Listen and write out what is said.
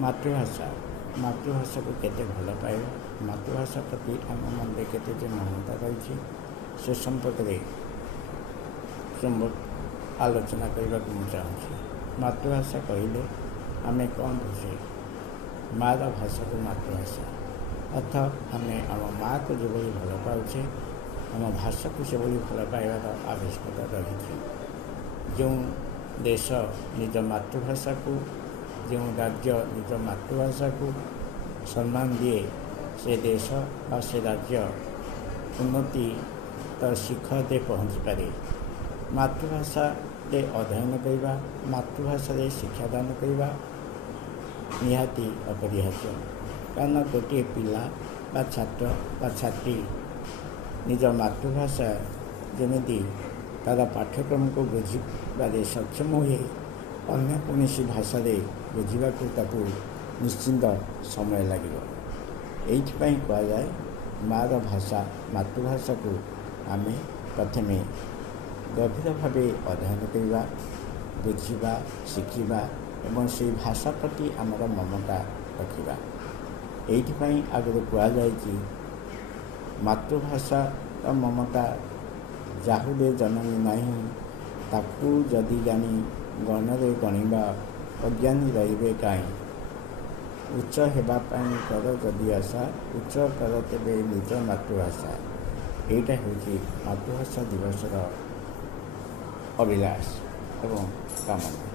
मातृभाषा को केते भल पाइबा मातृभाषा प्रति आम मन केते जे ममता रही से संपर्क आलोचना करने को चाहूँगी। मातृभाषा कहले आम कौन बुझे मार भाषा को मातृभाषा अर्थात आम आम माँ को जो भल पाचे आम भाषा को से भल पाइबार आवश्यकता रही। जो देश निज मातृभाषा को जो राज्य निज मातृभाषा को सम्मान दिए से देश और से राज्य उन्नति तर शिखर दे पहुँची पारे। मातृभाषा रे अध्ययन करवा मातृभाषा रे शिक्षादान करवा निहाती अपरिहार्य कारण गोटे पिला बा छात्र बा छात्री निज मातृभाषा जमी तार पाठ्यक्रम को बुझे सक्षम हुए अन्य कौन भाषा बुझा निश्चिंत समय लगे। ये कहुए मार भाषा मातृभाषा को आम प्रथम गभीर भाव अध्ययन करवा बुझा शिखा एवं से भाषा प्रति आमर ममता रखा। ये आगे कहुए मातृभाषा ममता जाहुले जननी नहीं ताकू जदि जानी गणरे गणिबा अज्ञानी रे कहीं उच्च होगापी कर जदि आशा उच्च कर तेरे निज मातृभाषा। यहाँ हूँ मातृभाषा दिवस अभिलाष एवं कामना।